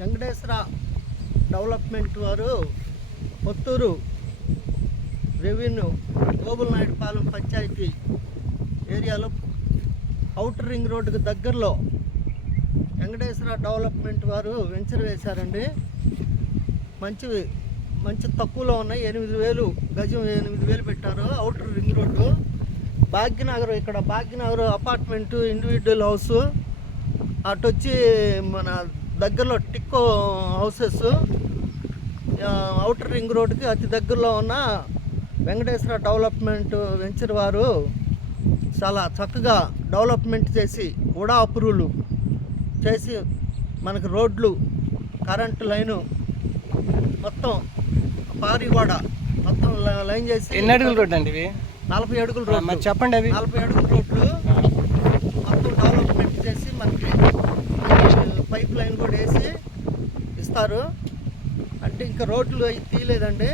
Venkateswara development వారు Potturu revenue గోబులనాయుడుపాలెం panchayat ఏరియాలో outer ring రోడ్డుకు దగ్గరలో వెంకటేశ్వర డెవలప్మెంట్ వారు వెంచర్ వేశారండి. మంచి తక్కువలో ఉన్నాయి. 8,000 గజం 8,000 పెట్టారు. ఔటర్ రింగ్ రోడ్డు భాగ్యనగర్, ఇక్కడ భాగ్యనగర్ అపార్ట్మెంటు, ఇండివిజువల్ హౌస్, అటు వచ్చి మన దగ్గరలో టిక్కో హౌసెస్. ఔటర్ రింగ్ రోడ్డుకి అతి దగ్గరలో ఉన్న వెంకటేశ్వర డెవలప్మెంట్ వెంచర్ వారు చాలా చక్కగా డెవలప్మెంట్ చేసి కూడా అప్రూవల్ చేసి మనకు రోడ్లు, కరెంటు లైను మొత్తం పారిగోడ మొత్తం లైన్ చేసి. ఎన్ని అడుగుల రోడ్డు అండి ఇవి? 40 అడుగుల రోడ్డు. మరి చెప్పండి. అవి 40 అడుగుల రోడ్లు మొత్తం డెవలప్మెంట్ చేసి మనకి పైప్ లైన్ కూడా వేసి ఇస్తారు. అంటే ఇంకా రోడ్లు అవి తీయలేదండి.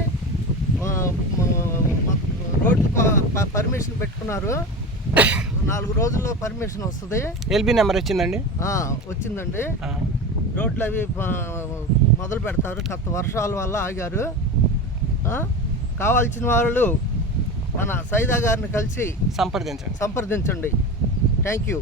రోడ్లు పర్మిషన్ పెట్టుకున్నారు. 4 రోజుల్లో పర్మిషన్ వస్తుంది. ఎల్బీ నెంబర్ వచ్చిందండి? వచ్చిందండి. రోడ్లు అవి మొదలు పెడతారు. కొత్త వర్షాల వల్ల ఆగారు. కావాల్సిన వాళ్ళు మన సైదా గారిని కలిసి సంప్రదించండి. Thank you.